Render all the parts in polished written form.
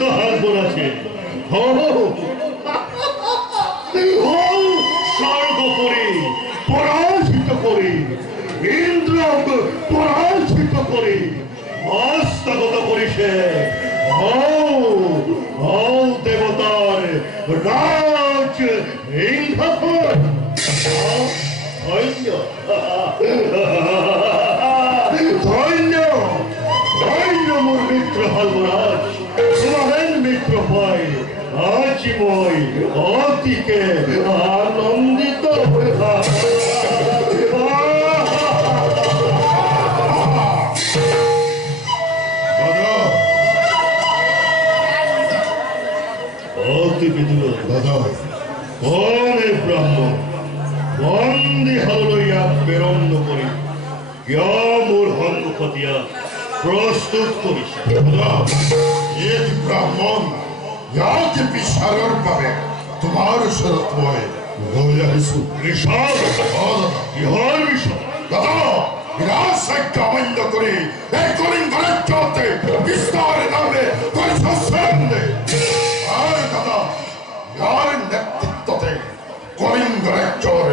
হাসবন আছে স্বর্গপুরী পরাজিত করি, ইন্দ্র পরাজিত করি, হস্তগত করিছে দেবতার রাজ ইন্দ্রপুর। ধন্য ধন্য ধন্য মোর মিত্র হালবরাজ, তোমার মিত্র ভাই আজ মই অতিকে আনন্দিত অতি বিদুর দাদা কোনে ব্রাহ্মণ বন্দী হাল লইয়া প্রেরণ করি মোর সন্মুখ দিয়া প্রস্তুত করিছে। ব্রাহ্মণ ইয়াকে বিচাৰৰ বাবে তোমাৰ ওচৰত মই লৈ আহিছো। কিহৰ বিষয় দাদা? বিৰাট অমান্য কৰি এই কলিংগ ৰাজ্যতে কৃষ্ণৰ নামে দাদা ইয়াৰ নেতৃত্বতে কলিংগ ৰাজ্যৰ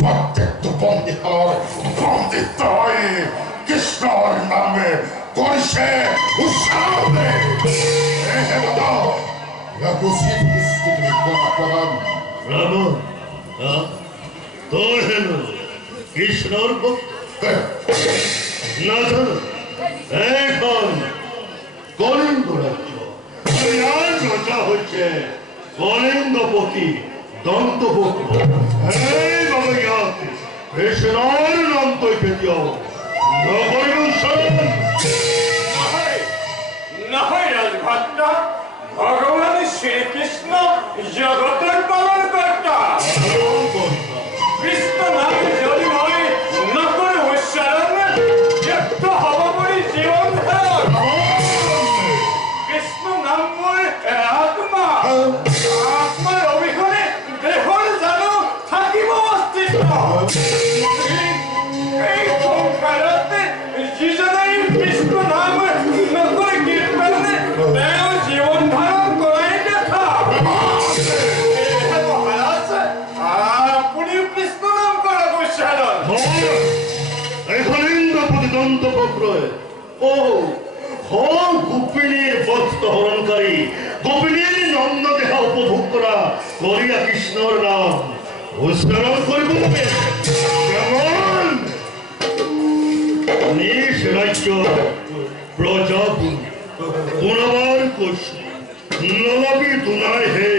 প্ৰত্যেকটো বন্দীশালৰ বন্দিত্ব হৈ কৃষ্ণৰ নামে কৰিছে উচ্চাৰণে। দাদা ইয়াক উচিত তুমি প্ৰদান। ব্রাহ্মণ তোর হেন কৃষ্ণর ভক্ত না জানো এখন কলিঙ্গ রাজ্য রাজা হচ্ছে কলিঙ্গপতি দন্তভক্ত। এই বাবা ইয়াতে কৃষ্ণর নাম তো পেতিও নহয় রাজভক্তা, ভগবান শ্রীকৃষ্ণ জগতের পালন কর্তা। কৃষ্ণ নাম যদি মই নকরে উচ্চারণ ব্যক্ত হব বলি জীবন ধারণ। কৃষ্ণ নাম মোৰ আত্মা, আত্মার অবিহনে দেহর জানো থাকিব অস্তিত্ব। এই সংসারতে যিজনে কৃষ্ণ নাম নকরে কীর্তনে তেওঁ জীবন ধারণ করাই দেখা। আপনি কৃষ্ণ নাম করা উচ্চারণ। কলিঙ্গপতি দন্তভক্ত ও গোপিনীর বস্ত্র হরণকারী, গোপিনীর নন্দ দেহা উপভোগ করা করিয়া কৃষ্ণর নাম উচ্চারণ করিব। কেমন নিজ রাজ্য প্রজাপতি গুণবার কৃষ্ণ নবী দুনায় হে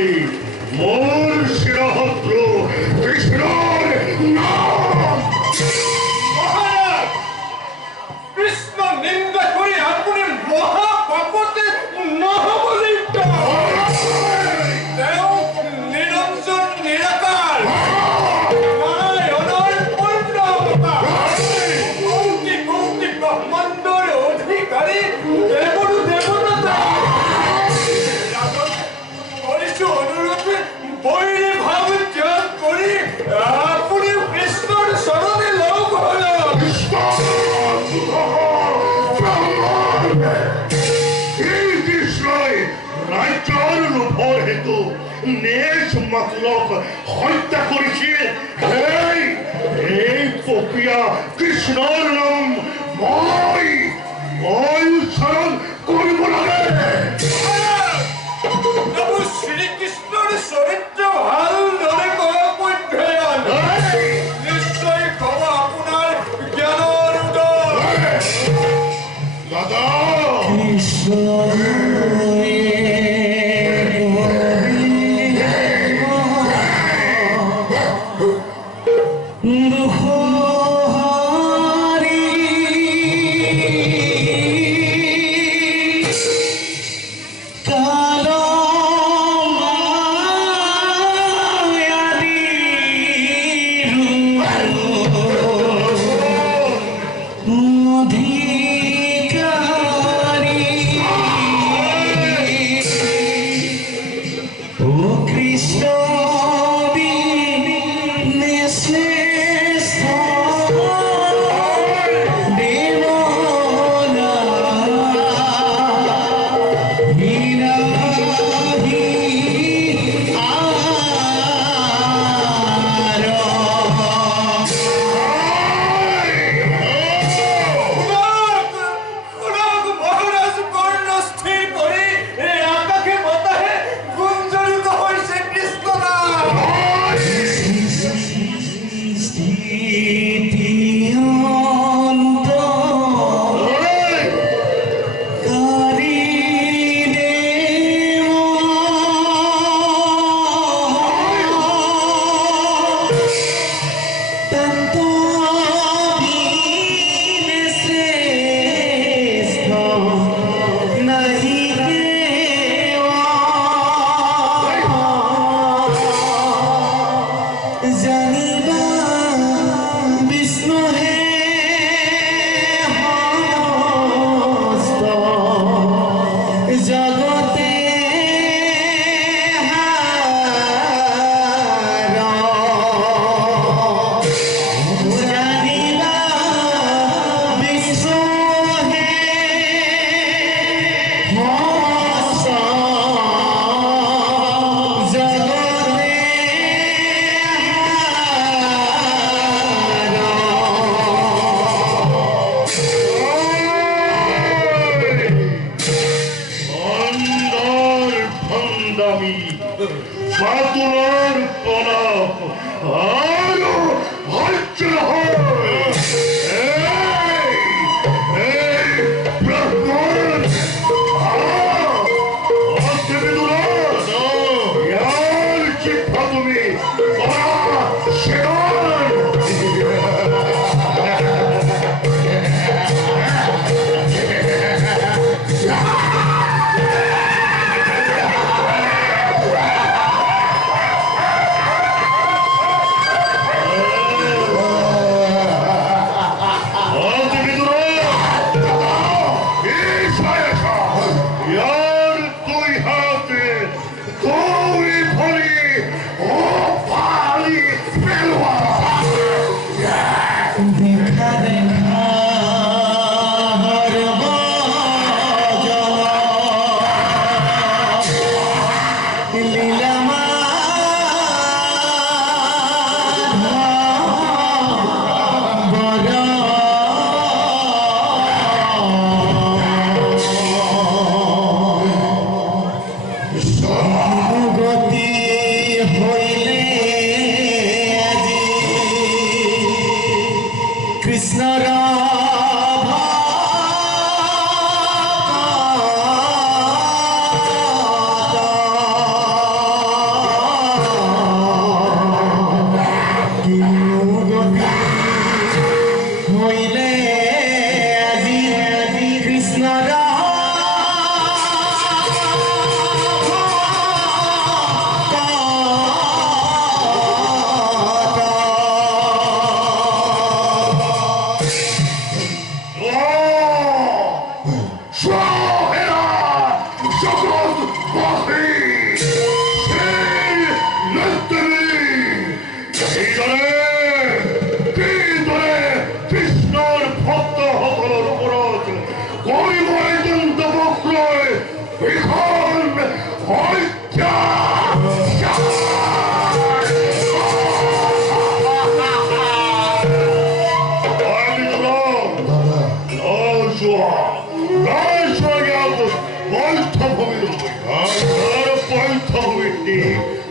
মোর শিরহদ্র কৃষ্ণর নাম। মহারাজ, কৃষ্ণ নিন্দা করে আপনি মহাপাপতে নহবলিপ্ত। তেওঁ নিরঞ্জন নিরাকার, নারায়ণের পূর্ণ অবতার, কোটি কোটি ব্রহ্মাণ্ডর অধিকারী দেবরু দেবতা। করিছু অনুরোধে বৈরী ভাব ত্যাগ করি আপনি কৃষ্ণর শরণে লোক হল। রাজ্যৰ লোভৰ হেতু নেজ মাতলক হত্যা কৰিছিল। এই পপিয়া কৃষ্ণৰ নাম মই উচ্চাৰণ কৰিব লাগে। প্রভু শ্রীকৃষ্ণর চরিত্র ভালদরে অধ্যয়ন নিশ্চয় হব আপনার জ্ঞানের উদয়। দাদা ভণ্ডামি বাতুলৰ কলম আৰু সহ্য নহয় এই ব্ৰাহ্মণ ইয়াৰ শিক্ষা তুমি কৰা সেৱন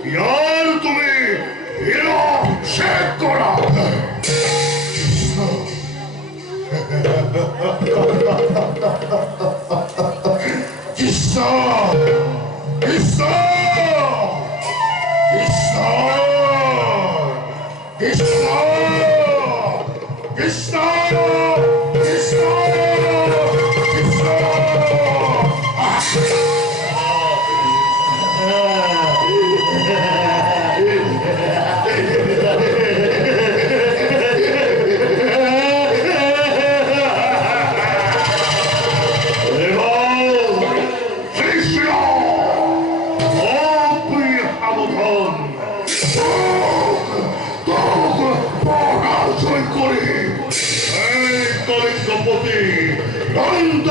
ইয়াৰ তুমি শেষ কৰা কৃষ্ণ কৃষ্ণ কৃষ্ণ কৃষ্ণ কৃষ্ণ কৃষ্ণ কলিঙ্গপতি অনন্ত